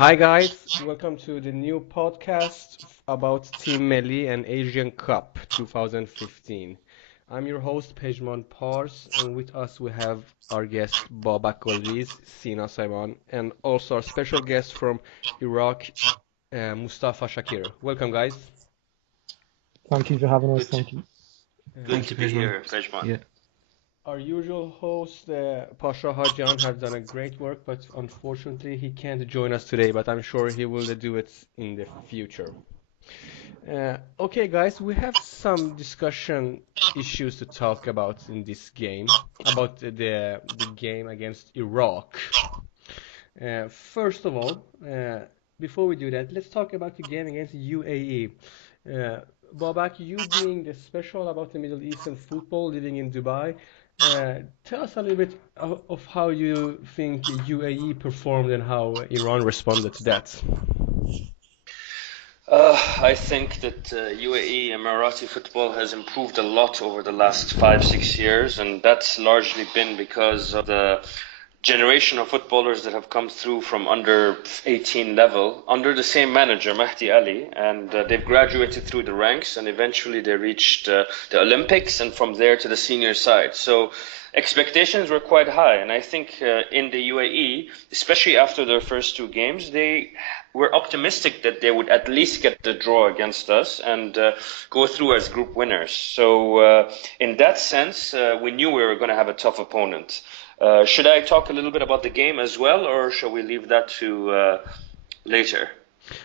Hi guys, welcome to the new podcast about Team Melli and Asian Cup 2015. I'm your host Pezhman Pars, and with us we have our guest Babak Golriz, Sina S, and also our special guest from Iraq, Mustafa Shakir. Welcome guys. Thank you for having us. Good to, Thank you. good Um, to Thank you, be Pezhman. here, Pejman. Yeah. our usual host, Pasha Hajan, has done a great work, but unfortunately he can't join us today, but I'm sure he will do it in the future. Okay, guys, we have some discussion issues to talk about in this game, about the game against Iraq. First of all, before we do that, let's talk about the game against UAE. Babak, you being the special about the Middle Eastern football, living in Dubai, tell us a little bit of how you think UAE performed and how Iran responded to that. I think that UAE Emirati football has improved a lot over the last 5, 6 years, and that's largely been because of the generation of footballers that have come through from under 18 level under the same manager, Mahdi Ali, and they've graduated through the ranks and eventually they reached the Olympics and from there to the senior side. So expectations were quite high, and I think in the UAE, especially after their first two games, they were optimistic that they would at least get the draw against us and go through as group winners. So in that sense, we knew we were going to have a tough opponent. Should I talk a little bit about the game as well, or shall we leave that to later?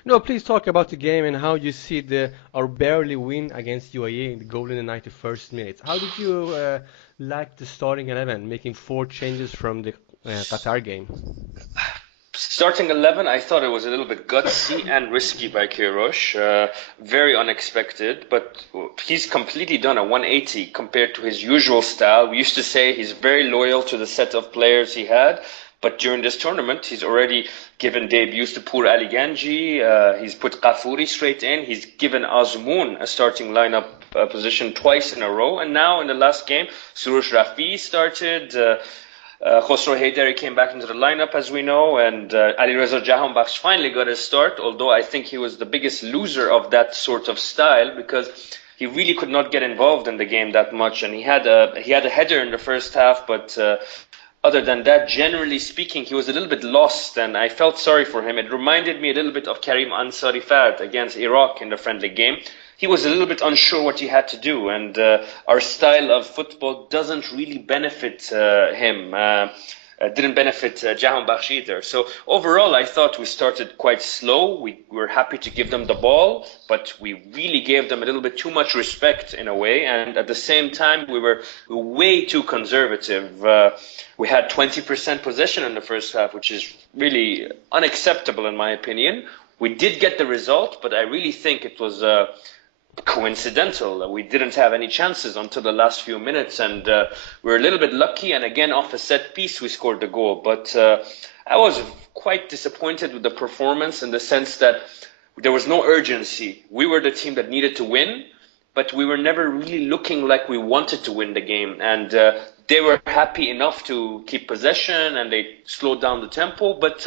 No, please talk about the game and how you see the our barely win against UAE in the goal in the 91st minute. How did you like the starting 11, making four changes from the Qatar game? Starting 11, I thought it was a little bit gutsy and risky by Kirosh. Very unexpected, but he's completely done a 180 compared to his usual style. We used to say he's very loyal to the set of players he had, but during this tournament, he's already given debuts to Pour Ali Ganji. He's put Kafuri straight in. He's given Azmoun a starting lineup position twice in a row. And now in the last game, Surush Rafi started. Khosrow Haydari came back into the lineup, as we know, and Ali Reza Jahanbakhsh finally got his start, although I think he was the biggest loser of that sort of style because he really could not get involved in the game that much, and he had a header in the first half, but other than that, generally speaking, he was a little bit lost, and I felt sorry for him. It reminded me a little bit of Karim Ansari Fad against Iraq in the friendly game. He was a little bit unsure what he had to do, and our style of football doesn't really benefit him. Didn't benefit Jahan Bakhsh either. So overall, I thought we started quite slow. We were happy to give them the ball, but we really gave them a little bit too much respect in a way. And at the same time, we were way too conservative. We had 20% possession in the first half, which is really unacceptable in my opinion. We did get the result, but I really think it was coincidental. We didn't have any chances until the last few minutes, and we were a little bit lucky. And again, off a set piece, we scored the goal. But I was quite disappointed with the performance in the sense that there was no urgency. We were the team that needed to win, but we were never really looking like we wanted to win the game. And they were happy enough to keep possession, and they slowed down the tempo. But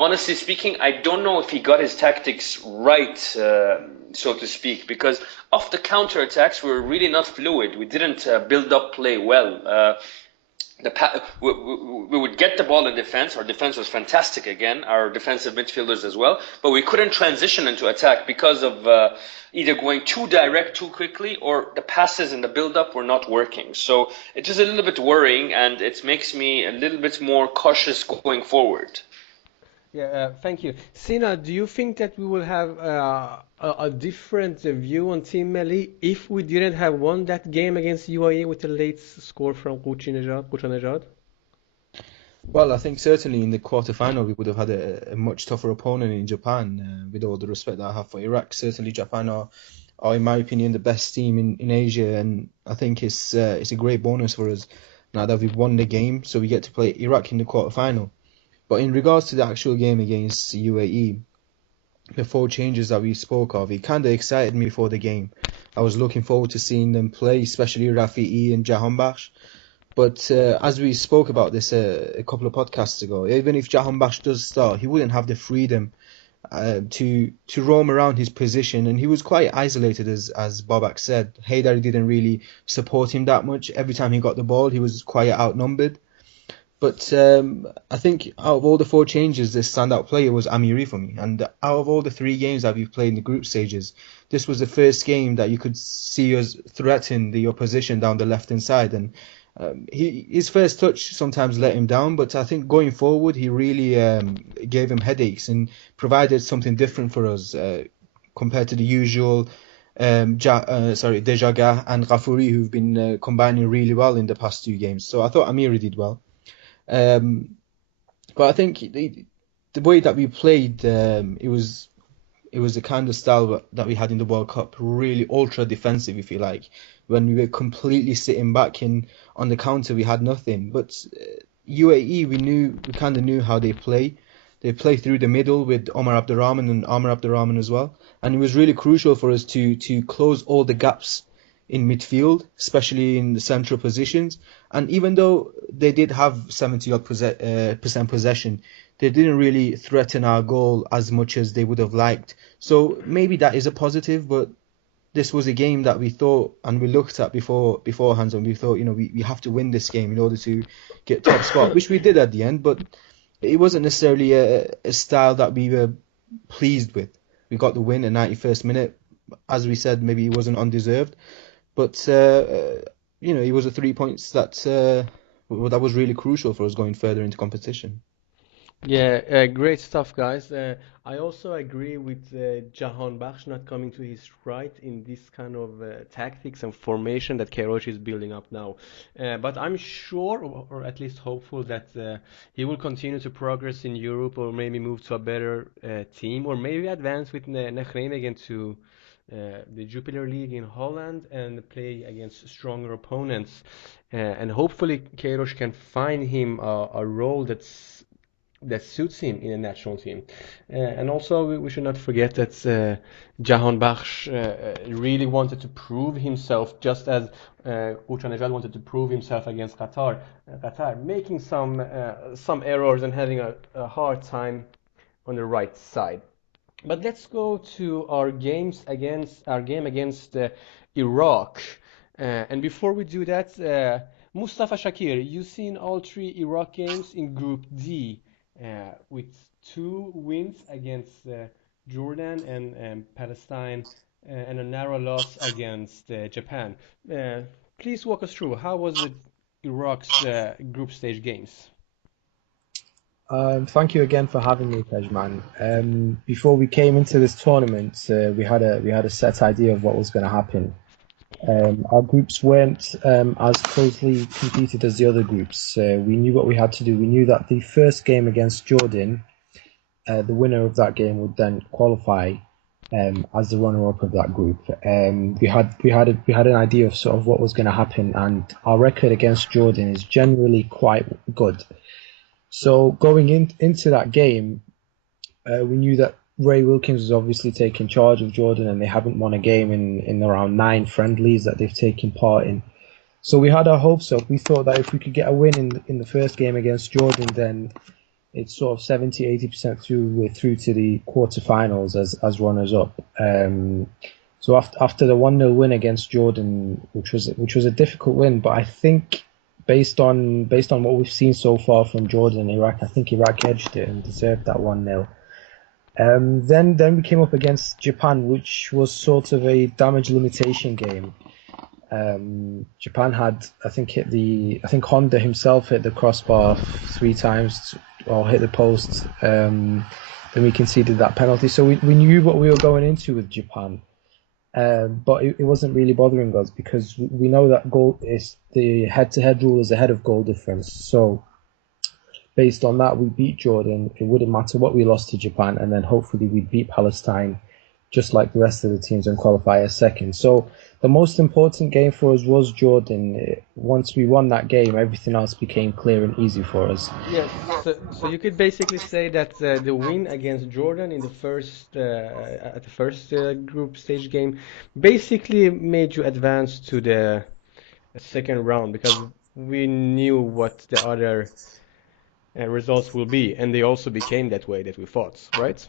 honestly speaking, I don't know if he got his tactics right, so to speak, because off the counter attacks, we were really not fluid. We didn't build up play well. We would get the ball in defense. Our defense was fantastic again, our defensive midfielders as well, but we couldn't transition into attack because of either going too direct too quickly or the passes and the build-up were not working. So it is a little bit worrying, and it makes me a little bit more cautious going forward. Yeah, thank you. Sina, do you think that we will have a different view on Team Melli if we didn't have won that game against UAE with a late score from Kuchanejad? Well, I think certainly in the quarterfinal we would have had a much tougher opponent in Japan. With all the respect that I have for Iraq, certainly Japan are in my opinion, the best team in Asia, and I think it's a great bonus for us now that we've won the game, so we get to play Iraq in the quarterfinal. But in regards to the actual game against UAE, the four changes that we spoke of, it kind of excited me before the game. I was looking forward to seeing them play, especially Rafi'i and Jahanbakhsh. But as we spoke about this a couple of podcasts ago, even if Jahanbakhsh does start, he wouldn't have the freedom to roam around his position, and he was quite isolated, as Babak said. Haydari didn't really support him that much. Every time he got the ball, he was quite outnumbered. But I think out of all the four changes, the standout player was Amiri for me. And out of all the three games that we've played in the group stages, this was the first game that you could see us threaten the opposition down the left-hand side. And his first touch sometimes let him down, but I think going forward, he really gave him headaches and provided something different for us compared to the usual Dejaga and Ghafouri, who've been combining really well in the past two games. So I thought Amiri did well. But I think the way that we played, it was the kind of style that we had in the World Cup, really ultra defensive, if you like. When we were completely sitting back and on the counter, we had nothing. But UAE, we kind of knew how they play. They play through the middle with Omar Abdurrahman and Amr Abdurrahman as well. And it was really crucial for us to close all the gaps in midfield, especially in the central positions. And even though they did have 70% possession, they didn't really threaten our goal as much as they would have liked. So maybe that is a positive, but this was a game that we thought and we looked at beforehand, and we thought, we have to win this game in order to get top spot, which we did at the end, but it wasn't necessarily a style that we were pleased with. We got the win in 91st minute. As we said, maybe it wasn't undeserved, but it was a 3 points that was really crucial for us going further into competition. Yeah, great stuff, guys. I also agree with Jahanbakhsh not coming to his right in this kind of tactics and formation that Queiroz is building up now. But I'm sure, or at least hopeful, that he will continue to progress in Europe, or maybe move to a better team, or maybe advance with Nijmegen to the Jupiler League in Holland and play against stronger opponents. And hopefully Queiroz can find him a role that suits him in a national team. And also we should not forget that Jahanbakhsh really wanted to prove himself, just as Ghouta wanted to prove himself against Qatar, making some errors and having a hard time on the right side. But let's go to our game against Iraq. And before we do that, Mustafa, Shakir, you've seen all three Iraq games in Group D, with 2 wins against Jordan and Palestine, and a narrow loss against Japan. Please walk us through, how was Iraq's group stage games? Thank you again for having me, Pezhman. Before we came into this tournament, we had a set idea of what was going to happen. Our groups weren't as closely competed as the other groups. We knew what we had to do. We knew that the first game against Jordan, the winner of that game would then qualify as the runner-up of that group. We had an idea of sort of what was going to happen, and our record against Jordan is generally quite good. So going into that game, we knew that Ray Wilkins was obviously taking charge of Jordan, and they haven't won a game in around 9 friendlies that they've taken part in. So we had our hopes up. We thought that if we could get a win in the first game against Jordan, then it's sort of 70-80% through. We're through to the quarterfinals as runners up. So after the 1-0 win against Jordan, which was a difficult win, but I think based on what we've seen so far from Jordan and Iraq, I think Iraq edged it and deserved that 1-0. Then we came up against Japan, which was sort of a damage limitation game. Japan had, I think Honda himself hit the crossbar 3 times, or hit the post. Then we conceded that penalty. So we knew what we were going into with Japan. But it wasn't really bothering us, because we know that goal is the head-to-head rule is ahead of goal difference. So based on that, we beat Jordan. It wouldn't matter what we lost to Japan, and then hopefully we'd beat Palestine just like the rest of the teams and qualify as second. So the most important game for us was Jordan. Once we won that game, everything else became clear and easy for us. Yes, so you could basically say that the win against Jordan in the first group stage game basically made you advance to the second round, because we knew what the other results will be, and they also became that way that we thought, right?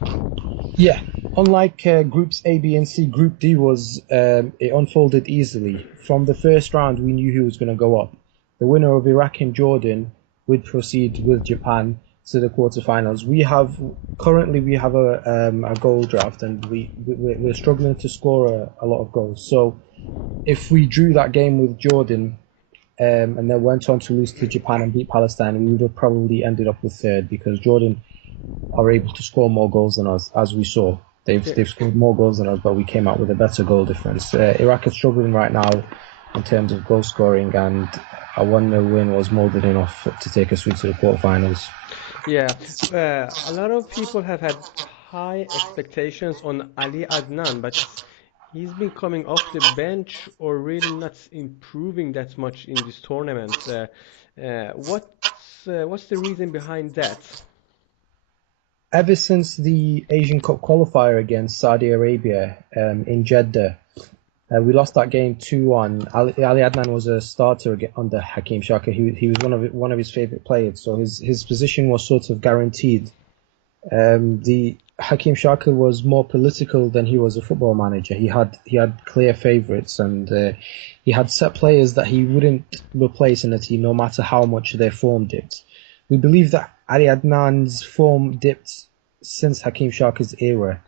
Yeah, unlike groups A, B, and C, Group D was it unfolded easily. From the first round, we knew who was going to go up. The winner of Iraq and Jordan would proceed with Japan to the quarterfinals. We have a goal draft, and we're struggling to score a lot of goals. So if we drew that game with Jordan, and then went on to lose to Japan and beat Palestine, we would have probably ended up with third because Jordan are able to score more goals than us, as we saw. They've scored more goals than us, but we came out with a better goal difference. Iraq is struggling right now in terms of goal scoring, and a 1-0 win was more than enough to take us through to the quarterfinals. Yeah, a lot of people have had high expectations on Ali Adnan, but he's been coming off the bench or really not improving that much in this tournament. What's the reason behind that? Ever since the Asian Cup qualifier against Saudi Arabia in Jeddah, we lost that game 2-1. Ali Adnan was a starter under Hakeem Shakir. He was one of his favourite players, so his position was sort of guaranteed. The Hakeem Shakir was more political than he was a football manager. He had clear favourites, and he had set players that he wouldn't replace in the team, no matter how much their form dipped. We believe that Ali Adnan's form dipped since Hakeem Shakir's era.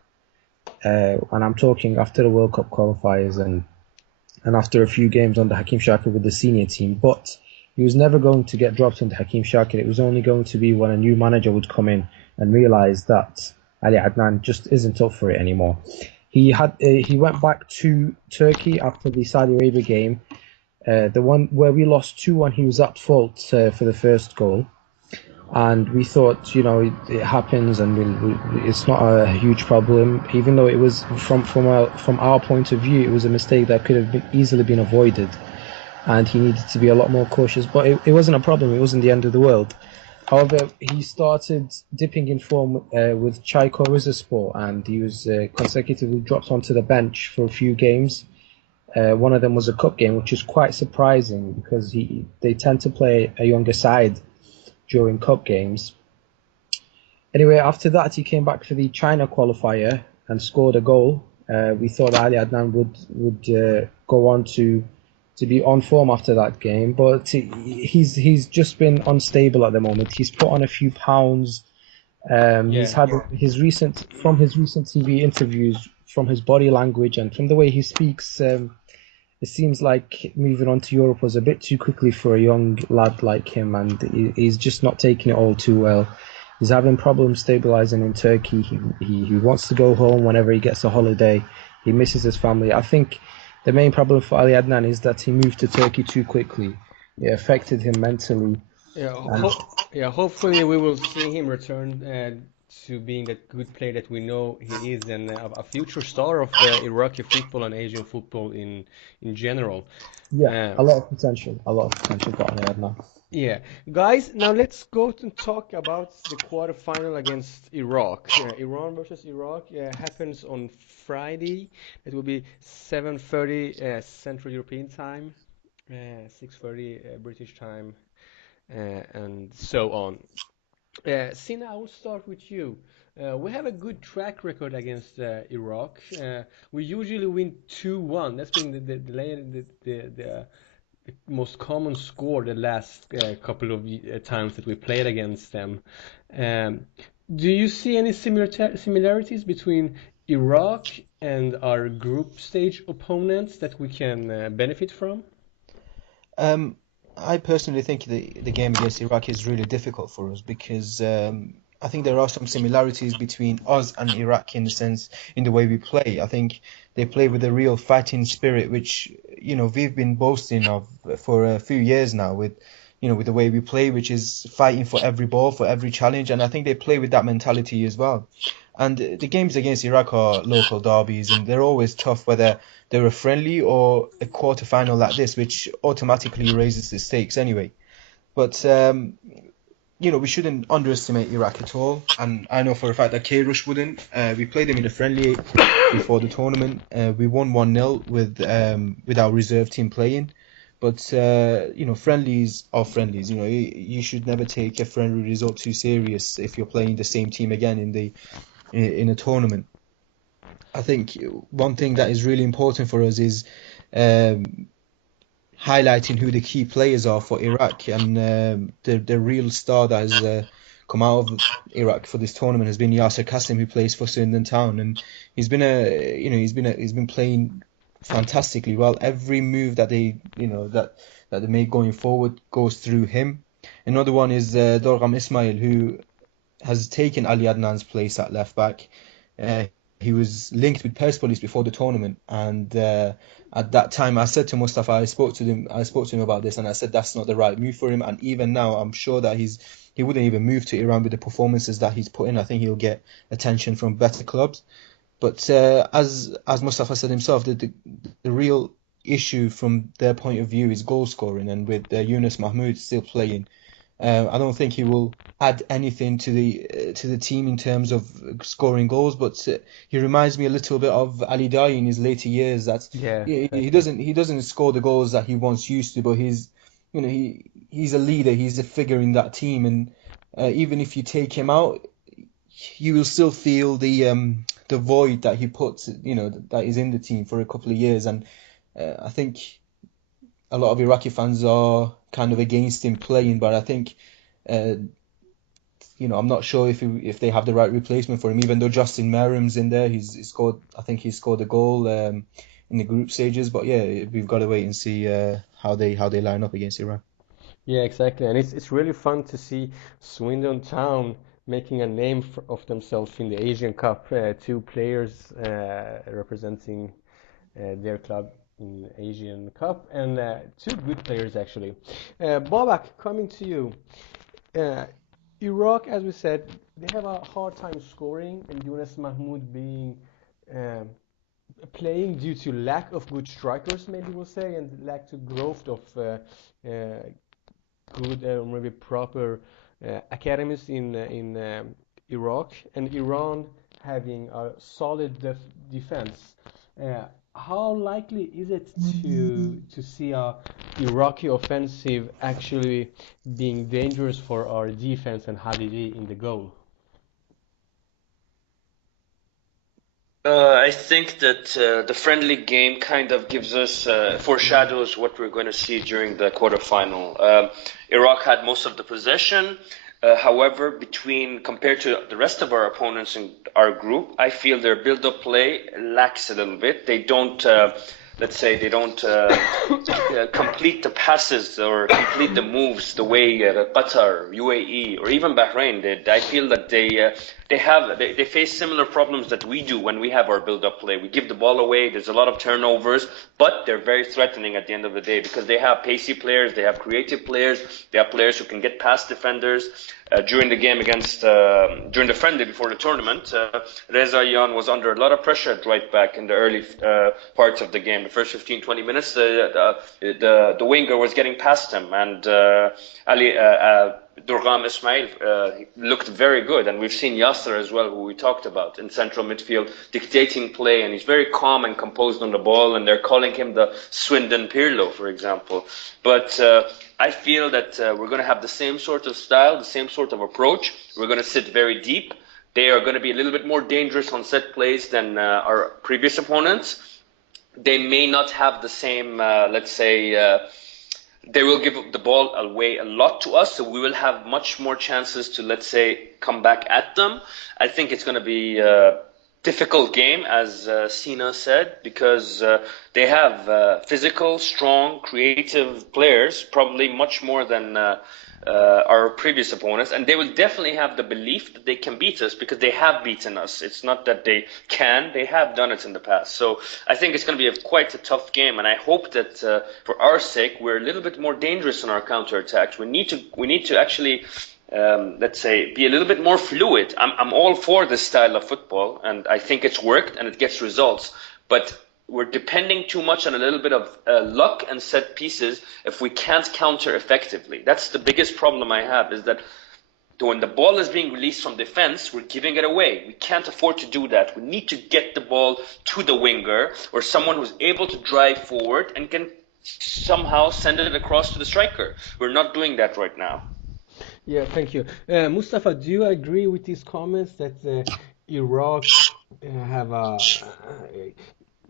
And I'm talking after the World Cup qualifiers and after a few games under Hakeem Shakir with the senior team. But he was never going to get dropped under Hakeem Shakir. It was only going to be when a new manager would come in and realise that Ali Adnan just isn't up for it anymore. He went back to Turkey after the Saudi Arabia game, the one where we lost 2-1. He was at fault for the first goal. And we thought, it happens, and it's not a huge problem. Even though it was from our point of view, it was a mistake that could have easily been avoided, and he needed to be a lot more cautious. But it wasn't a problem. It wasn't the end of the world. However, he started dipping in form with Çaykur Rizespor, and he was consecutively dropped onto the bench for a few games. One of them was a cup game, which is quite surprising because they tend to play a younger side during cup games. Anyway, after that, he came back for the China qualifier and scored a goal. We thought Ali Adnan would go on to be on form after that game, but he's just been unstable at the moment. He's put on a few pounds. He's had his recent TV interviews, from his body language and from the way he speaks. It seems like moving on to Europe was a bit too quickly for a young lad like him, and he's just not taking it all too well. He's having problems stabilizing in Turkey. He wants to go home whenever he gets a holiday. He misses his family. I think the main problem for Ali Adnan is that he moved to Turkey too quickly. It affected him mentally. Hopefully we will see him return to being that good player that we know he is, and a future star of Iraqi football and Asian football in general. Yeah, a lot of potential for Ali Adnan. Yeah, guys, now let's go and talk about the quarterfinal against Iraq. Iran versus Iraq happens on Friday. It will be 7:30 Central European Time, 6:30 British time, and so on. Sina, I will start with you. We have a good track record against Iraq. We usually win 2-1. That's been the most common score the last couple of times that we played against them. Do you see any similarities between Iraq and our group stage opponents that we can benefit from? I personally think the game against Iraq is really difficult for us because I think there are some similarities between us and Iraq in the way we play. I think they play with a real fighting spirit, which we've been boasting of for a few years now with the way we play, which is fighting for every ball, for every challenge, and I think they play with that mentality as well. And the games against Iraq are local derbies, and they're always tough, whether they're a friendly or a quarter-final like this, which automatically raises the stakes anyway. But we shouldn't underestimate Iraq at all, and I know for a fact that K-Rush wouldn't. We played them in a friendly before the tournament. We won 1-0 with our reserve team playing. But friendlies are friendlies. You should never take a friendly result too serious if you're playing the same team again in a tournament. I think one thing that is really important for us is um, highlighting who the key players are for Iraq, and the real star that has come out of Iraq for this tournament has been Yasser Qasim, who plays for Swindon Town, and he's been playing fantastically well. Every move that they make going forward goes through him. Another one is Dorgham Ismail, who has taken Ali Adnan's place at left back. Uh, he was linked with Persepolis before the tournament, and at that time I said to Mustafa, I spoke to him about this, and I said that's not the right move for him. And even now, I'm sure that he wouldn't even move to Iran with the performances that he's put in. I think he'll get attention from better clubs. But as Mustafa said himself, the real issue from their point of view is goal scoring, and with Yunus Mahmoud still playing, I don't think he will add anything to the team in terms of scoring goals. But he reminds me a little bit of Ali Daei in his later years. That Yeah, he exactly. doesn't score the goals that he once used to, but he's a leader. He's a figure in that team, and even if you take him out, you will still feel the void that he puts, that is in the team for a couple of years. And I think a lot of Iraqi fans are kind of against him playing, but I think, uh, I'm not sure if they have the right replacement for him. Even though Justin Merrim's in there, I think he scored a goal in the group stages. But yeah, we've got to wait and see how they line up against Iran. Yeah, exactly. And it's really fun to see Swindon Town making a name of themselves in the Asian Cup. Two players representing their club in Asian Cup, and two good players actually. Babak, coming to you. Uh, Iraq, as we said, they have a hard time scoring, and Yunus Mahmoud being um, playing due to lack of good strikers, maybe we'll say, and lack to growth of uh, good, maybe proper academies in Iraq, and Iran having a solid defense. Uh, how likely is it to see a Iraqi offensive actually being dangerous for our defense and Hadidi in the goal? I think that the friendly game kind of gives us foreshadows what we're going to see during the quarterfinal. Iraq had most of the possession. However, compared to the rest of our opponents in our group, I feel their build-up play lacks a little bit. They don't, let's say, they don't complete the passes or complete the moves the way Qatar, UAE, or even Bahrain did. I feel that they face similar problems that we do when we have our build-up play. We give the ball away. There's a lot of turnovers, but they're very threatening at the end of the day because they have pacey players, they have creative players, they have players who can get past defenders. During the game during the friendly before the tournament, Reza Yan was under a lot of pressure at right back in the early parts of the game. The first 15-20 minutes, the winger was getting past him, and Ali Dorgham Ismail looked very good, and we've seen Yasser as well, who we talked about in central midfield, dictating play, and he's very calm and composed on the ball, and they're calling him the Swindon Pirlo, for example. But I feel that we're going to have the same sort of style, the same sort of approach. We're going to sit very deep. They are going to be a little bit more dangerous on set plays than our previous opponents. They may not have the same, let's say, they will give the ball away a lot to us, so we will have much more chances to, let's say, come back at them. I think it's going to be a difficult game, as Sina said, because they have physical, strong, creative players, probably much more than our previous opponents, and they will definitely have the belief that they can beat us because they have beaten us. It's not that they have done it in the past. So I think it's going to be quite a tough game, and I hope that for our sake we're a little bit more dangerous in our counterattacks. We need to actually let's say be a little bit more fluid. I'm all for this style of football, and I think it's worked and it gets results, but we're depending too much on a little bit of luck and set pieces if we can't counter effectively. That's the biggest problem I have, is that when the ball is being released from defense, we're giving it away. We can't afford to do that. We need to get the ball to the winger or someone who's able to drive forward and can somehow send it across to the striker. We're not doing that right now. Yeah, thank you. Mustafa, do you agree with these comments that Iraq have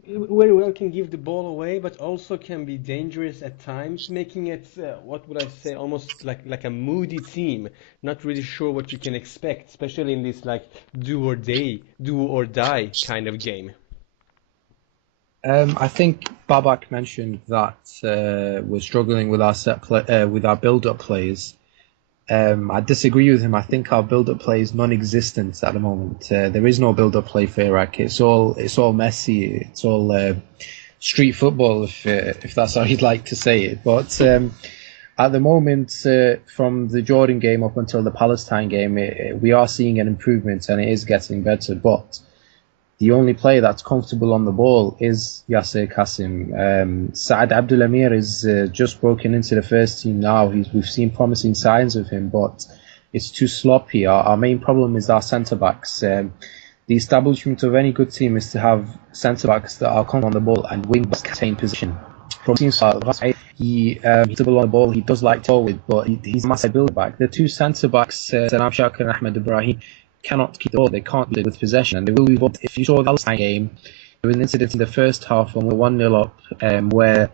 very well can give the ball away, but also can be dangerous at times, making it what would I say, almost like a moody team, not really sure what you can expect, especially in this like do or die kind of game. I think Babak mentioned that we're struggling with our with our build-up plays. I disagree with him. I think our build-up play is non-existent at the moment. There is no build-up play for Iraq. It's all messy. It's all street football, if that's how you'd like to say it. But at the moment, from the Jordan game up until the Palestine game, we are seeing an improvement and it is getting better. But the only player that's comfortable on the ball is Yasser Qasim. Saad Abdulamir is just broken into the first team now. We've seen promising signs of him, but it's too sloppy. Our main problem is our centre-backs. The establishment of any good team is to have centre-backs that are comfortable on the ball and wing-backs contain position. From teams like he's able on the ball, he does like to forward, but he's a massive build-back. The two centre-backs, Sanam Shakir and Ahmed Ibrahim, cannot keep the ball. They can't do it with possession, and they will be. If you saw the Palestine game, there was an incident in the first half when we were 1-0 up, where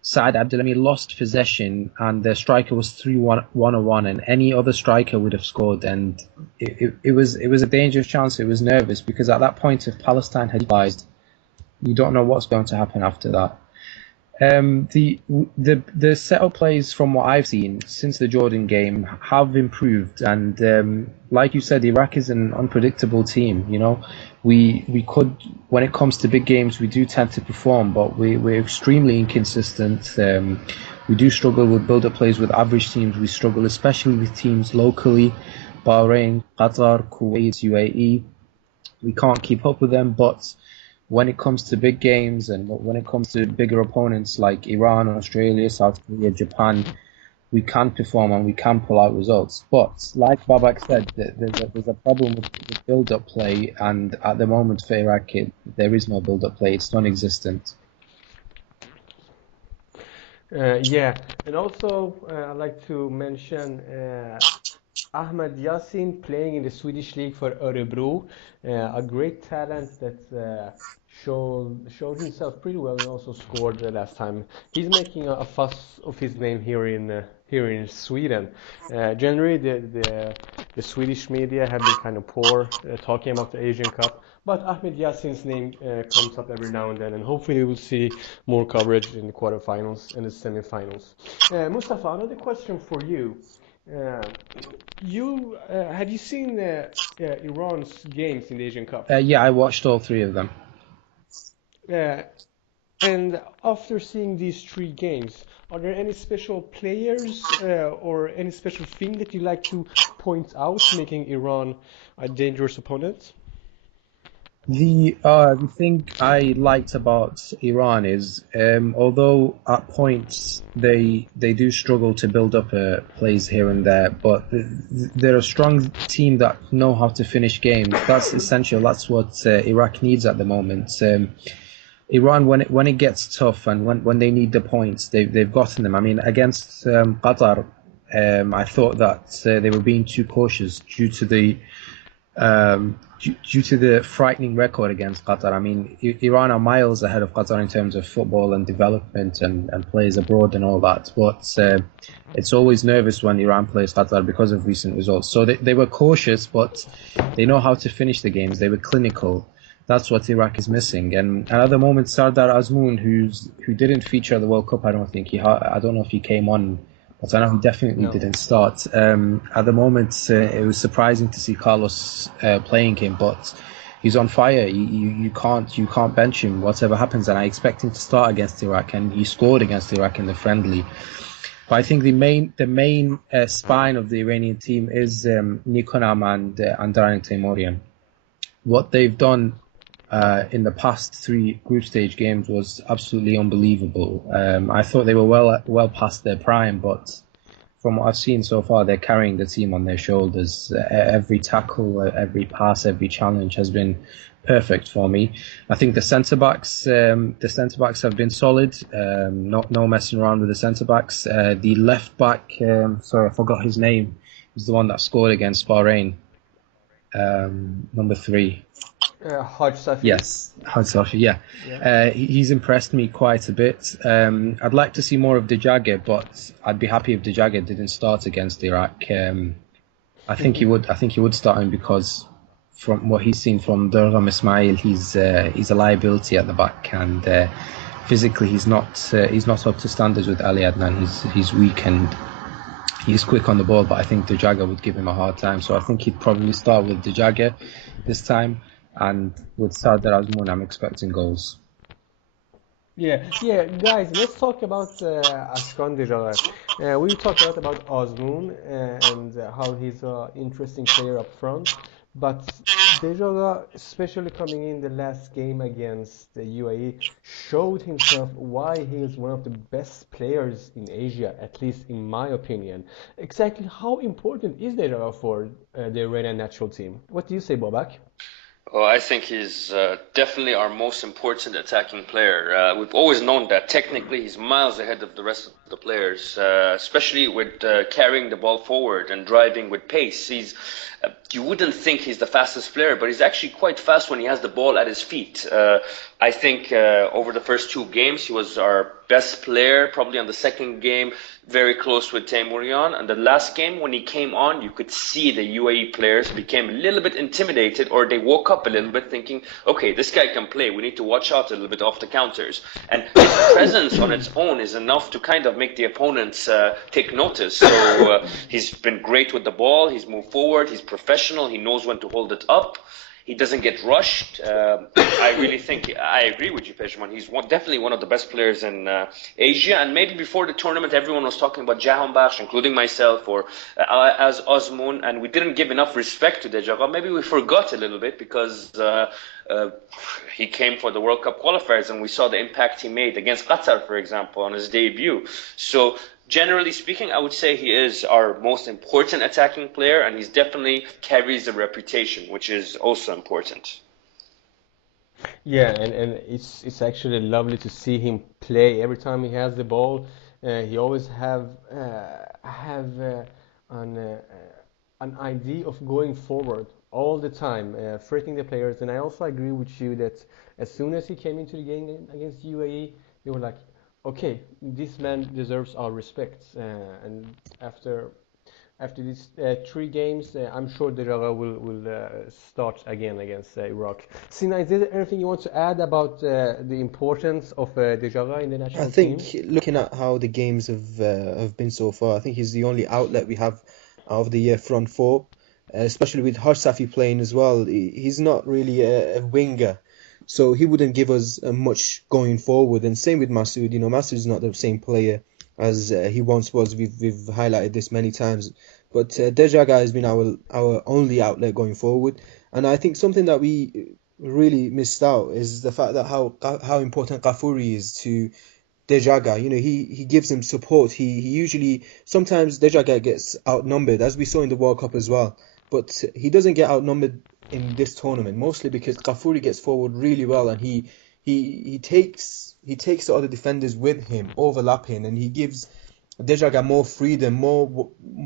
Saad Abdulamir lost possession, and the striker was 3-1-1, and any other striker would have scored. And it was a dangerous chance. It was nervous because at that point, if Palestine had equalised, you don't know what's going to happen after that. The setup plays from what I've seen since the Jordan game have improved, and like you said, Iraq is an unpredictable team. You know, we could, when it comes to big games, we do tend to perform, but we're extremely inconsistent. We do struggle with build-up plays with average teams. We struggle especially with teams locally, Bahrain, Qatar, Kuwait, UAE. We can't keep up with them, but when it comes to big games and when it comes to bigger opponents like Iran, Australia, South Korea, Japan, we can perform and we can pull out results. But like Babak said, there's a problem with build-up play, and at the moment for Iraq, there is no build-up play. It's non-existent. Yeah, and also I'd like to mention Ahmed Yassin playing in the Swedish league for Örebro, a great talent that showed himself pretty well and also scored the last time. He's making a fuss of his name here in Sweden. Generally, the Swedish media have been kind of poor talking about the Asian Cup, but Ahmed Yassin's name comes up every now and then, and hopefully we will see more coverage in the quarterfinals and the semifinals. Mustafa, another question for you. Have you seen Iran's games in the Asian Cup? Yeah, I watched all three of them. And after seeing these three games, are there any special players or any special thing that you like to point out, making Iran a dangerous opponent? The thing I liked about Iran is, although at points they do struggle to build up plays here and there, but they're a strong team that know how to finish games. That's essential. That's what Iraq needs at the moment. Iran, when it gets tough and when they need the points, they've gotten them. I mean, against Qatar, I thought that they were being too cautious due to the frightening record against Qatar. I mean, Iran are miles ahead of Qatar in terms of football and development and plays abroad and all that. But it's always nervous when Iran plays Qatar because of recent results. So they were cautious, but they know how to finish the games. They were clinical. That's what Iraq is missing. And at the moment, Sardar Azmoun, who didn't feature at the World Cup, I don't know if he came on, but I know he definitely didn't start. At the moment, it was surprising to see Carlos playing him, but he's on fire. You can't bench him, whatever happens. And I expect him to start against Iraq, and he scored against Iraq in the friendly. But I think the main spine of the Iranian team is Nikonam and Andrani Teimourian. What they've done in the past three group stage games was absolutely unbelievable. I thought they were well past their prime, but from what I've seen so far, they're carrying the team on their shoulders. Every tackle, every pass, every challenge has been perfect for me. I think the centre backs have been solid. No messing around with the centre backs. The left back, sorry, I forgot his name. He's the one that scored against Bahrain. Number 3. Haj Safi. Yes, Hansafi, yeah. Yeah. He's impressed me quite a bit. I'd like to see more of Dejagah, but I'd be happy if Dejagah didn't start against Iraq. I think he would. I think he would start him because from what he's seen from Durham Ismail, he's a liability at the back, and physically he's not up to standards with Ali Adnan. He's weak and he's quick on the ball, but I think Dejagah would give him a hard time. So I think he'd probably start with Dejagah this time. And with Sardar Azmoun, I'm expecting goals. Yeah, guys, let's talk about Askan Dejagah. We talked a lot about Azmoun and how he's an interesting player up front, but Dejagah, especially coming in the last game against the UAE, showed himself why he is one of the best players in Asia, at least in my opinion. Exactly how important is Dejagah for the Iranian national team? What do you say, Babak? Oh, I think he's definitely our most important attacking player. We've always known that. Technically, he's miles ahead of the rest of the players, especially with carrying the ball forward and driving with pace. You wouldn't think he's the fastest player, but he's actually quite fast when he has the ball at his feet. I think over the first 2 games, he was our best player. Probably on the second game, very close with Teimourian. And the last game, when he came on, you could see the UAE players became a little bit intimidated, or they woke up a little bit thinking, okay, this guy can play. We need to watch out a little bit off the counters. And his presence on its own is enough to kind of make the opponents take notice. So he's been great with the ball. He's moved forward. He's professional. He knows when to hold it up. He doesn't get rushed. I really think I agree with you, Pezhman. He's definitely one of the best players in Asia. And maybe before the tournament, everyone was talking about Jahanbakhsh, including myself, or as Azmoun, and we didn't give enough respect to Dejagah. Maybe we forgot a little bit because he came for the World Cup qualifiers, and we saw the impact he made against Qatar, for example, on his debut. So generally speaking, I would say he is our most important attacking player, and he's definitely carries a reputation, which is also important. Yeah, and it's actually lovely to see him play. Every time he has the ball, he always have an idea of going forward all the time, threatening the players. And I also agree with you that as soon as he came into the game against UAE, you were like, okay, this man deserves our respect. And after these 3 games, I'm sure Dejagah will start again against Iraq. Sina, is there anything you want to add about the importance of Dejagah in the I national think team? looking at how the games have been so far, I think he's the only outlet we have out of the front four, especially with Haj Safi playing as well. He's not really a winger, so he wouldn't give us much going forward. And same with Masood. Masood's not the same player as he once was. We've highlighted this many times, but Dejagah has been our only outlet going forward. And I think something that we really missed out is the fact that how important Ghafouri is to Dejagah. He gives him support. He usually sometimes Dejagah gets outnumbered, as we saw in the World Cup as well. But he doesn't get outnumbered in this tournament, mostly because Ghafouri gets forward really well, and he takes the other defenders with him, overlapping, and he gives Dejagah more freedom, more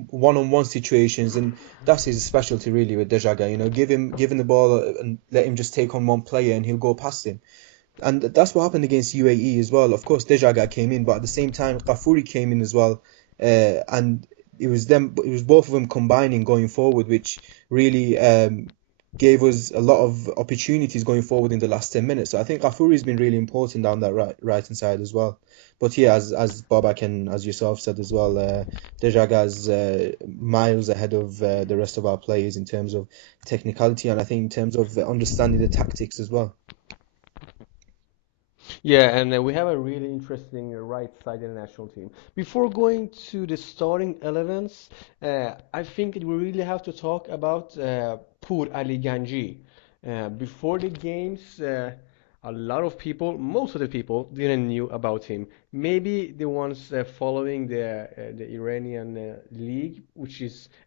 one-on-one situations, and that's his specialty really with Dejagah. Give him the ball and let him just take on one player, and he'll go past him. And that's what happened against UAE as well. Of course, Dejagah came in, but at the same time, Ghafouri came in as well, and it was both of them combining going forward, which really gave us a lot of opportunities going forward in the last 10 minutes. So I think Ghafouri has been really important down that right hand side as well. But yeah, as Babak and as yourself said as well, Dejagah's miles ahead of the rest of our players in terms of technicality, and I think in terms of understanding the tactics as well. Yeah, and we have a really interesting right side in the national team. Before going to the starting 11s, I think we really have to talk about Pur Ali Ganji. Before the games, a lot of people, most of the people, didn't knew about him. Maybe the ones following the Iranian league,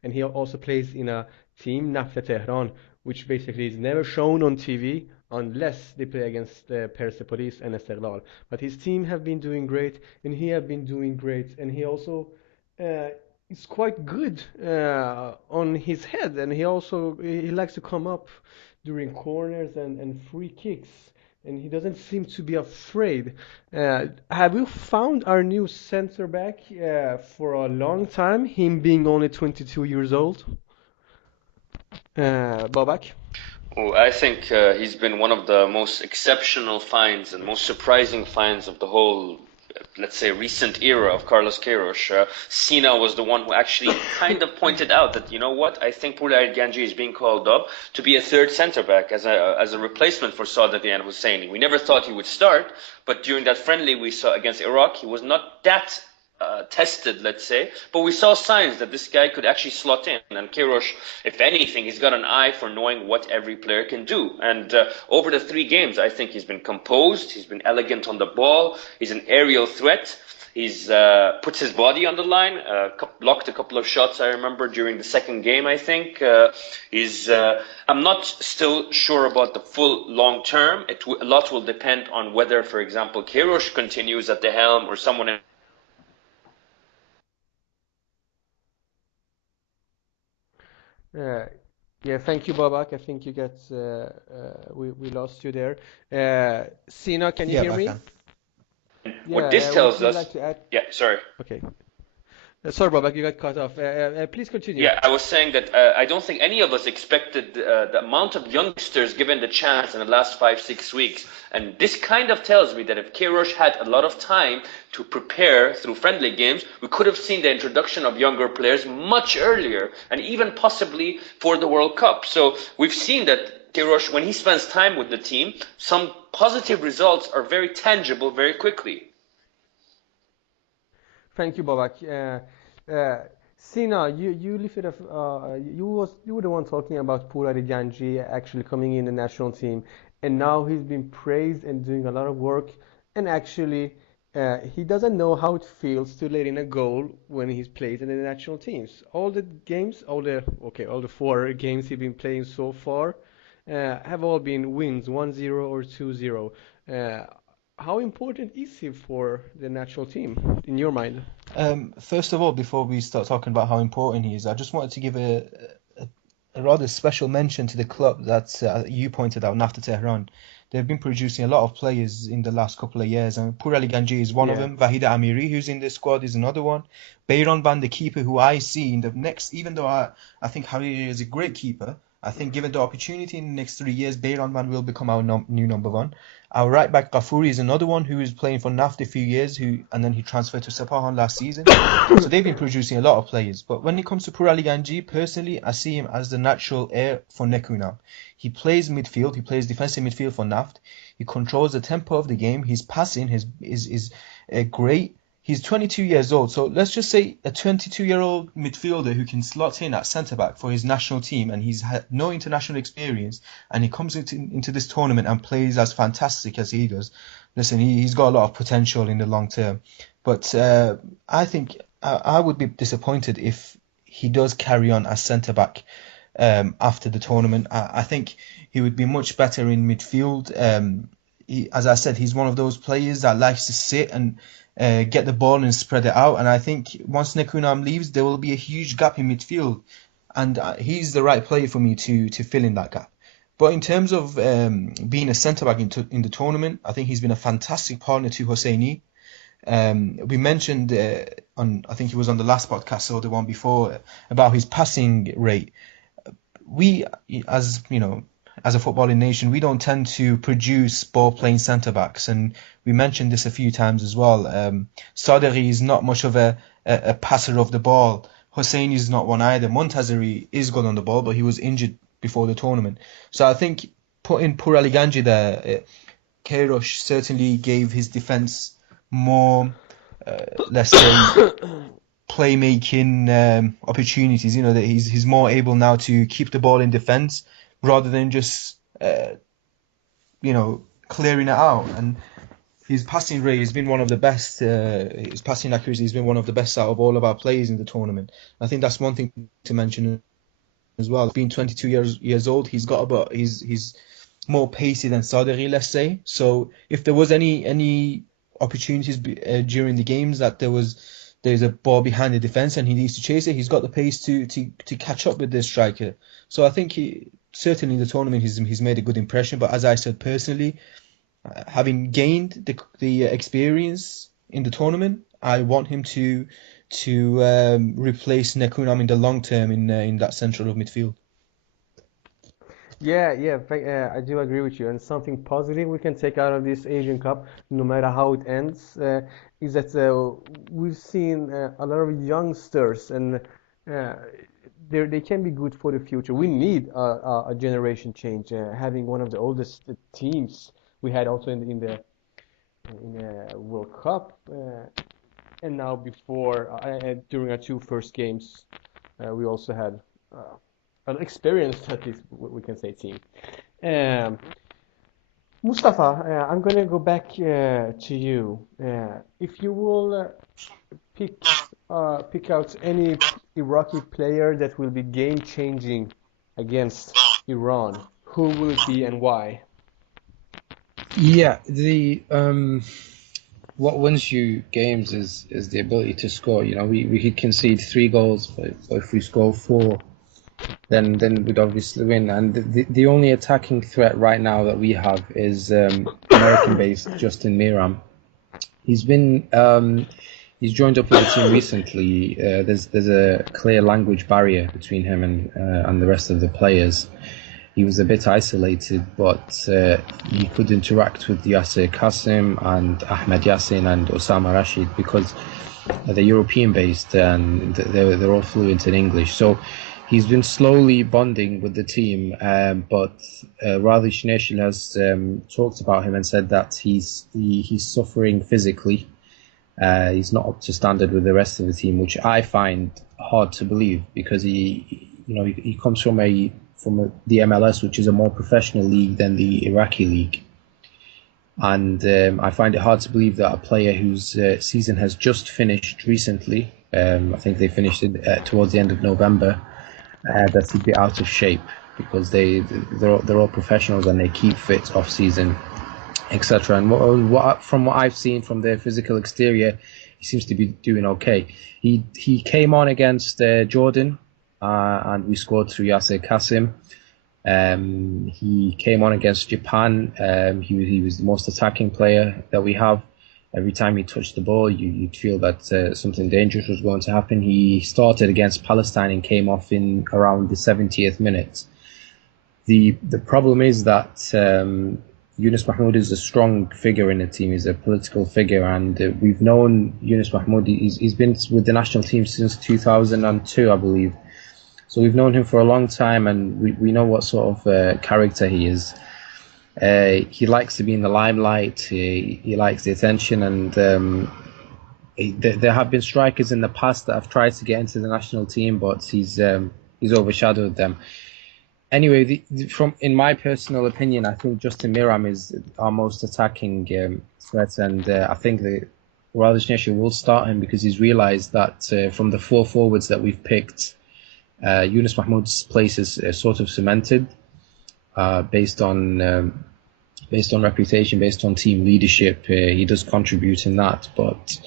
and he also plays in a team, Naft Tehran, which basically is never shown on TV unless they play against Persepolis and Esteghlal. But his team have been doing great, and he have been doing great, and he also uh, is quite good on his head, and he likes to come up during corners and free kicks, and he doesn't seem to be afraid. Have you found our new center back for a long time, him being only 22 years old? Babak? Oh, I think he's been one of the most exceptional finds and most surprising finds of the whole, let's say, recent era of Carlos Queiroz. Sina was the one who actually kind of pointed out that, you know what, I think Poulay Ganji is being called up to be a third centre back as a replacement for Sadeghi and Hosseini. We never thought he would start, but during that friendly we saw against Iraq, he was not that tested, let's say, but we saw signs that this guy could actually slot in. And Queiroz, if anything, he's got an eye for knowing what every player can do. And over the 3 games, I think he's been composed, he's been elegant on the ball, he's an aerial threat. He's puts his body on the line, blocked a couple of shots, I remember, during the second game, I think. I'm not still sure about the full long term. A lot will depend on whether, for example, Queiroz continues at the helm or someone else. Uh, yeah, thank you, Babak. I think we lost you there. Sina, can you Yeah, hear I me? can. What Yeah, this would tells you us, like to add? yeah, sorry. Okay. Sorry, Babak, you got cut off. Please continue. Yeah, I was saying that I don't think any of us expected the amount of youngsters given the chance in the last 5, 6 weeks. And this kind of tells me that if Queiroz had a lot of time to prepare through friendly games, we could have seen the introduction of younger players much earlier, and even possibly for the World Cup. So we've seen that Queiroz, when he spends time with the team, some positive results are very tangible very quickly. Thank you, Babak. Sina, you lifted up. You were the one talking about Purari Ganji actually coming in the national team, and now he's been praised and doing a lot of work. And actually, he doesn't know how it feels to let in a goal when he's played in the national teams. All the 4 games he's been playing so far, have all been wins, 1-0 or 2-0. How important is he for the national team in your mind? First of all, before we start talking about how important he is, I just wanted to give a rather special mention to the club that you pointed out, Nafta Tehran. They've been producing a lot of players in the last couple of years, and Purali Ganji is one of Yeah. them. Vahida Amiri, who's in the squad, is another one. Bayron Van, the keeper, who I see in the next, even though I think Hariri is a great keeper, I think given the opportunity in the next 3 years, Bayron Van will become our new number one. Our right back Ghafouri is another one who is playing for Naft a few years, and then he transferred to Sepahan last season. So they've been producing a lot of players. But when it comes to Purali Ganji, personally, I see him as the natural heir for Neku now. He plays midfield. He plays defensive midfield for Naft. He controls the tempo of the game. His passing is great. He's 22 years old. So let's just say a 22-year-old midfielder who can slot in at centre-back for his national team, and he's had no international experience, and he comes into this tournament and plays as fantastic as he does. Listen, he's got a lot of potential in the long term. But I think I would be disappointed if he does carry on as centre-back after the tournament. I think he would be much better in midfield. As I said, he's one of those players that likes to sit and get the ball and spread it out. And I think once Nekunam leaves, there will be a huge gap in midfield. And he's the right player for me to fill in that gap. But in terms of being a centre-back in the tournament, I think he's been a fantastic partner to Hosseini. We mentioned I think it was on the last podcast or the one before, about his passing rate. We, as you know, as a footballing nation, we don't tend to produce ball-playing centre-backs, and we mentioned this a few times as well. Sadeghi is not much of a passer of the ball. Hosseini is not one either. Montazeri is good on the ball, but he was injured before the tournament. So I think putting Purali Ganji there, Queiroz certainly gave his defence more, let's say, playmaking opportunities. You know, that he's more able now to keep the ball in defence rather than just clearing it out. And his passing rate has been one of the best. His passing accuracy has been one of the best out of all of our players in the tournament. I think that's one thing to mention as well. Being 22 years old, he's more pacey than Sadeghi, let's say. So if there was any opportunities during the games that there's a ball behind the defense and he needs to chase it, he's got the pace to catch up with this striker. So I think certainly in the tournament he's made a good impression. But as I said personally, having gained the experience in the tournament, I want him to replace Nekunam in the long term in that central of midfield. Yeah, I do agree with you. And something positive we can take out of this Asian Cup, no matter how it ends, is that we've seen a lot of youngsters, and they can be good for the future. We need a generation change. Having one of the oldest teams we had also in the World Cup, and now during our two first games, we also had an experienced, at least we can say, team. Um, Mustafa, I'm going to go back to you. If you will pick pick out any Iraqi player that will be game changing against Iran, who will it be and why? Yeah, the what wins you games is the ability to score. You know, we could concede 3 goals, but if we score 4, then we'd obviously win. And the only attacking threat right now that we have is American-based Justin Miram. He's joined up with the team recently. There's a clear language barrier between him and the rest of the players. He was a bit isolated, but he could interact with Yasser Qasim and Ahmed Yassin and Osama Rashid because they're European-based and they're all fluent in English. So he's been slowly bonding with the team, but Radhi Shneshil has talked about him and said that he's suffering physically. He's not up to standard with the rest of the team, which I find hard to believe because he comes from the MLS, which is a more professional league than the Iraqi league. And I find it hard to believe that a player whose season has just finished recently, I think they finished it towards the end of November, that he'd be out of shape because they're all professionals and they keep fit off season, etc. And from what I've seen from their physical exterior, he seems to be doing okay. He came on against Jordan. And we scored through Yasser Qasim. He came on against Japan. He was the most attacking player that we have. Every time he touched the ball, you'd feel that something dangerous was going to happen. He started against Palestine and came off in around the 70th minute. The problem is that Yunus Mahmoud is a strong figure in the team. He's a political figure, and we've known Yunus Mahmoud. He's been with the national team since 2002, I believe. So we've known him for a long time, and we know what sort of character he is. He likes to be in the limelight. He likes the attention, and there have been strikers in the past that have tried to get into the national team, but he's overshadowed them. Anyway, in my personal opinion, I think Justin Miram is our most attacking threat, and I think that Radhi Shneshil will start him because he's realised that from the 4 forwards that we've picked, Yunus Mahmoud's place is sort of cemented based on reputation, based on team leadership. He does contribute in that, but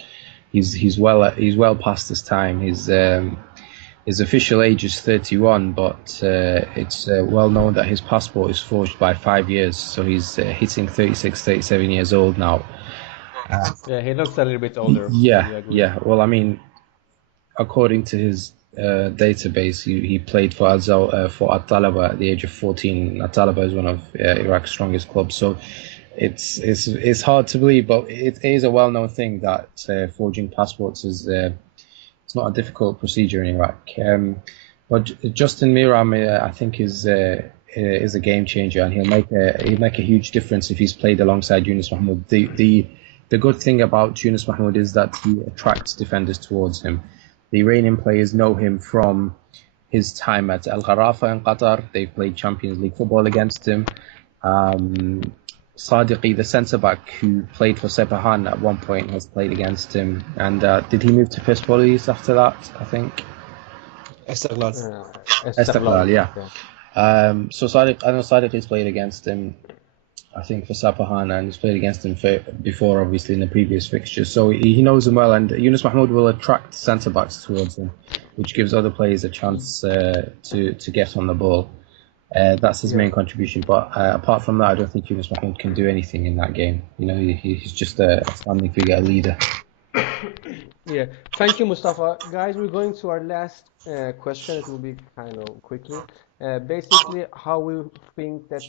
he's well past his time. His official age is 31, but it's well known that his passport is forged by 5 years, so he's hitting 36, 37 years old now. Yeah, he looks a little bit older. Yeah. Well, I mean, according to his database, he played for At-Talaba at the age of 14. At-Talaba is one of Iraq's strongest clubs, so it's hard to believe, but it is a well-known thing that forging passports is it's not a difficult procedure in Iraq. But Justin Miram, I think, is a game changer, and he'll make a huge difference if he's played alongside Yunus Mahmoud. The good thing about Yunus Mahmoud is that he attracts defenders towards him. The Iranian players know him from his time at Al Gharafa in Qatar. They've played Champions League football against him. Sadiqi, the centre back who played for Sepahan at one point, has played against him. And did he move to Persepolis after that? I think. Istiklal. Istiklal. Esteghlal, yeah. So Sadiq, I know Sadiqi's played against him, I think, for Sapahan, and he's played against him before, obviously, in the previous fixtures. So he knows him well, and Yunus Mahmoud will attract centre backs towards him, which gives other players a chance to get on the ball. That's his main contribution. But apart from that, I don't think Yunus Mahmoud can do anything in that game. You know, he's just a standing figure, a leader. Yeah, thank you, Mustafa. Guys, we're going to our last question. It will be kind of quickly. Basically, how we think that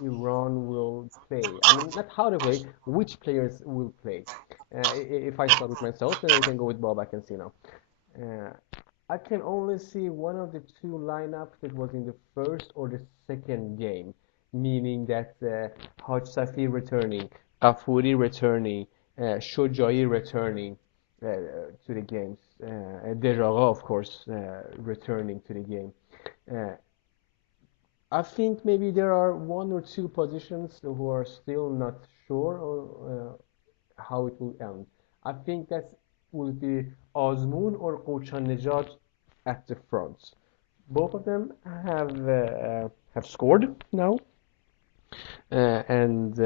Iran will play. I mean, not how to play, which players will play. If I start with myself, then we can go with Babak and Sina. I can only see one of the two lineups that was in the first or the second game, meaning that Haj Safi returning, Ghafouri returning, Shojai returning to the games, Dejaga, of course, returning to the game. I think maybe there are one or two positions who are still not sure how it will end. I think that will be Azmoun or Qochan Nejad at the front. Both of them have scored now, and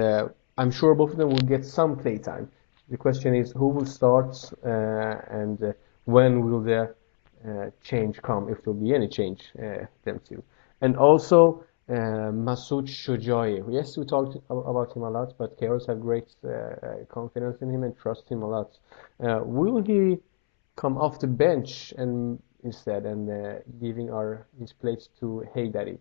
I'm sure both of them will get some playtime. The question is who will start and when will the change come, if there'll be any change, them two. And also Masoud Shojai. Yes, we talked about him a lot, but Chaos have great confidence in him and trust him a lot. Will he come off the bench and instead and giving his place to Haydari?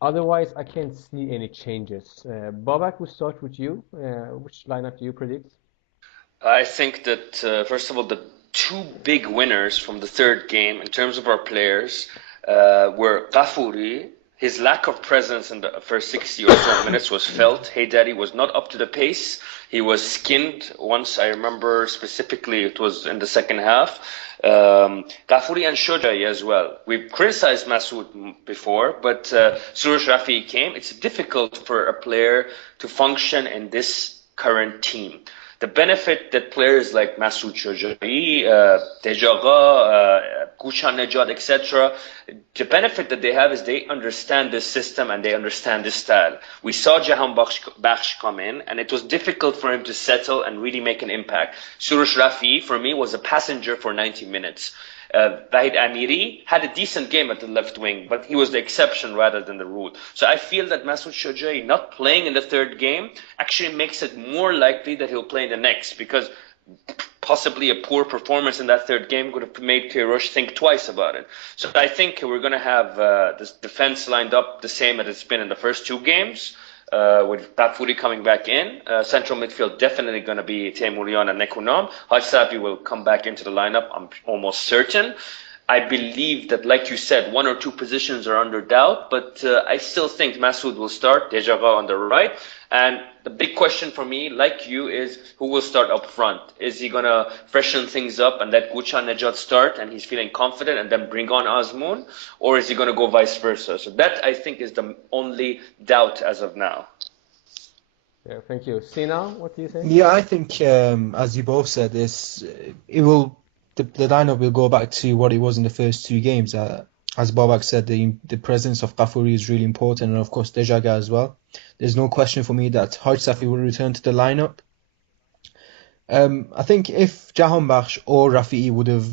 Otherwise, I can't see any changes. Babak, we'll start with you. Which lineup do you predict? I think that, first of all, the two big winners from the third game in terms of our players were Ghafouri. His lack of presence in the first 60 or so minutes was felt. Haydari was not up to the pace. He was skinned once, I remember specifically, it was in the second half. Ghafouri and Shojai as well. We've criticized Masoud before, but Suresh Rafi came. It's difficult for a player to function in this current team. The benefit that players like Masoud Shojai, Dejaga, Qochan Nejad, etc., the benefit that they have is they understand this system and they understand this style. We saw Jahan Bakhsh come in, and it was difficult for him to settle and really make an impact. Suresh Rafi, for me, was a passenger for 90 minutes. Vahid Amiri had a decent game at the left wing, but he was the exception rather than the rule. So I feel that Masoud Shojai not playing in the third game actually makes it more likely that he'll play in the next, because possibly a poor performance in that third game would have made Queiroz think twice about it. So I think we're going to have this defense lined up the same as it's been in the first two games. With Ghafouri coming back in. Central midfield definitely going to be Teimourian and Nekounam. Haj Safi will come back into the lineup, I'm almost certain. I believe that, like you said, one or two positions are under doubt, but I still think Masoud will start, Dejaga on the right. And the big question for me, like you, is who will start up front? Is he going to freshen things up and let Qochan Nejad start and he's feeling confident and then bring on Azmoun? Or is he going to go vice versa? So that, I think, is the only doubt as of now. Yeah, thank you. Sina, what do you think? Yeah, I think, as you both said, the lineup will go back to what it was in the first two games. As Babak said, the presence of Ghafouri is really important, and of course Dejaga as well. There's no question for me that Haj Safi will return to the lineup. I think if Jahan Bakhsh or Rafi'i would have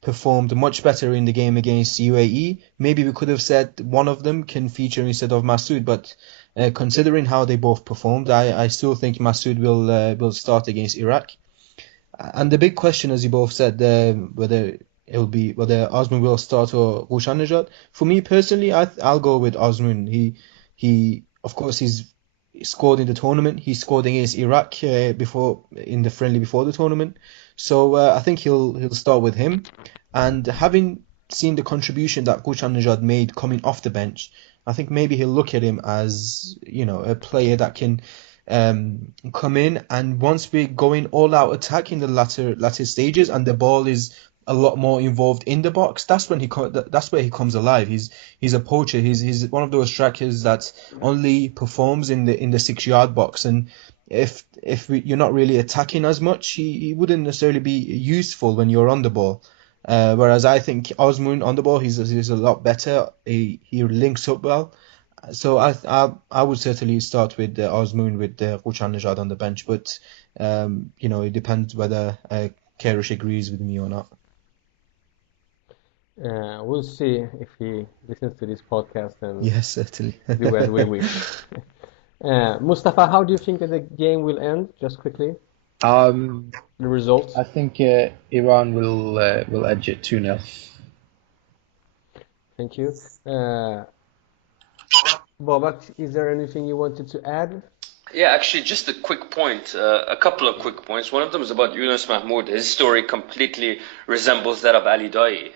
performed much better in the game against UAE, maybe we could have said one of them can feature instead of Masoud. But considering how they both performed, I still think Masoud will start against Iraq. And the big question, as you both said, whether Azmoun will start or Qochan Nejad. For me personally, I'll go with Azmoun. He of course he's scored in the tournament. He scored against Iraq before in the friendly before the tournament. So I think he'll start with him. And having seen the contribution that Qochan Nejad made coming off the bench, I think maybe he'll look at him as, you know, a player that can come in, and once we're going all out attack in the latter stages and the ball is a lot more involved in the box, that's when that's where he comes alive. He's a poacher. He's one of those strikers that only performs in the 6 yard box. And if you're not really attacking as much, he wouldn't necessarily be useful when you're on the ball. Whereas I think Osman on the ball, he's a lot better. He links up well. So I would certainly start with Osman with Ghushan Najad on the bench. But it depends whether Karish agrees with me or not. We'll see if he listens to this podcast and Yes, certainly. do as we wish. Mustafa, how do you think that the game will end? Just quickly, Um, the results. I think Iran will edge it 2-0. Thank you. Babak, is there anything you wanted to add? Yeah, actually, just a quick point, a couple of quick points. One of them is about Yunus Mahmoud. His story completely resembles that of Ali Dai.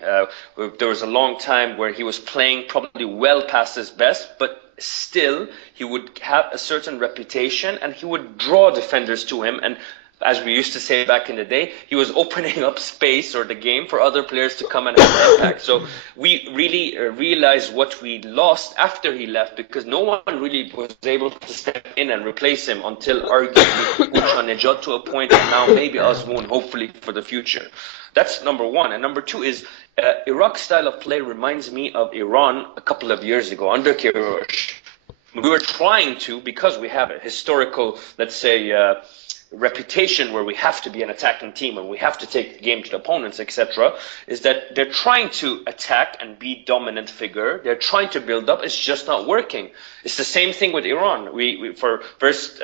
There was a long time where he was playing probably well past his best, but still he would have a certain reputation and he would draw defenders to him. And as we used to say back in the day, he was opening up space or the game for other players to come and have an impact. So we really realized what we lost after he left, because no one really was able to step in and replace him until arguably Ghushan Najad to a point, and now maybe Azmoun, hopefully for the future. That's number one. And number two is Iraq's style of play reminds me of Iran a couple of years ago under Kirosh. We were trying to, because we have a historical, let's say, reputation where we have to be an attacking team and we have to take the game to the opponents, etc., is that they're trying to attack and be dominant figure. They're trying to build up. It's just not working. It's the same thing with Iran. We for first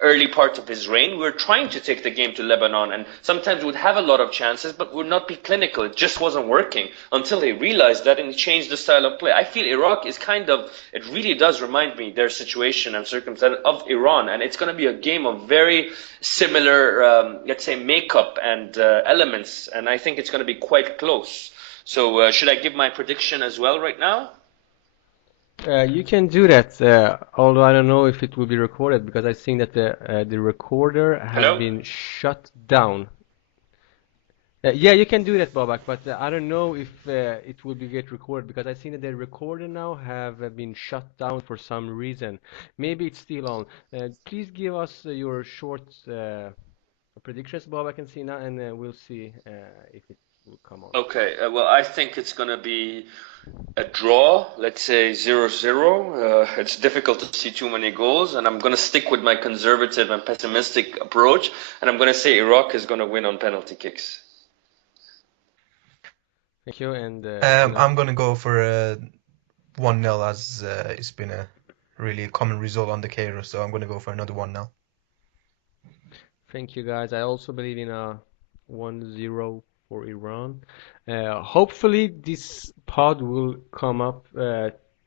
early part of his reign, we were trying to take the game to Lebanon, and sometimes we'd have a lot of chances, but would not be clinical. It just wasn't working until they realized that and he changed the style of play. I feel Iraq is it really does remind me their situation and circumstance of Iran, and it's going to be a game of very similar, let's say, makeup and elements, and I think it's going to be quite close. So should I give my prediction as well right now? You can do that, although I don't know if it will be recorded because I think that the recorder has been shut down. Yeah, you can do that, Babak, but I don't know if it will be get recorded because I think that the recorder now have been shut down for some reason. Maybe it's still on. Please give us your short predictions, Babak and Sina, and we'll see if it will come on. Okay, well, I think it's going to be a draw, let's say 0-0. It's difficult to see too many goals, and I'm going to stick with my conservative and pessimistic approach, and I'm going to say Iraq is going to win on penalty kicks. Thank you, and I'm going to go for a 1-0 as it's been a really common result on the Cairo, so I'm going to go for another 1-0. Thank you, guys. I also believe in a 1-0 for Iran. Hopefully this pod will come up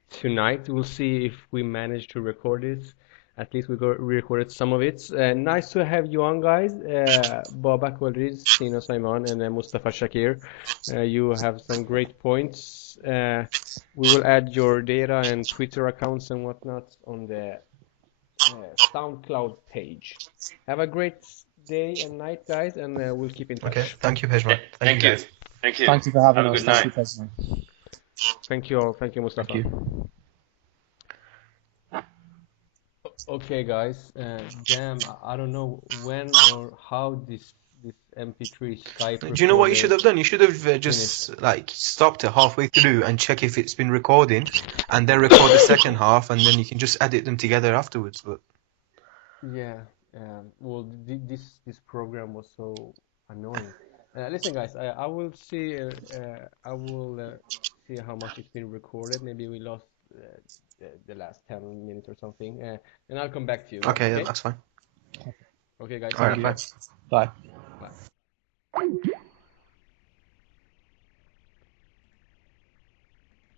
tonight. We'll see if we manage to record it. At least we recorded some of it. Nice to have you on, guys. Babak Golriz, Sina S, and Mustafa Shakir. You have some great points. We will add your data and Twitter accounts and whatnot on the SoundCloud page. Have a great day and night, guys, and we'll keep in touch. Okay, thank you, Pezhman. Thank you. Guys. Thank you. Thank you for having Have a us. good night. Thank you, Pezhman. Thank you all. Thank you, Mustafa. Thank you. Okay, guys. Damn, I don't know when or how this MP3 Skype Do you know what you recorder should have done? You should have just finished. like stopped it halfway through and check if it's been recording, and then record the second half, and then you can just edit them together afterwards. But Yeah. Well, this program was so annoying. Listen, guys. I will see. I will see how much it's been recorded. Maybe we lost the last 10 minutes or something. And I'll come back to you. okay, Okay. that's fine. Okay, guys. All Thank right, you. bye. Bye. Bye.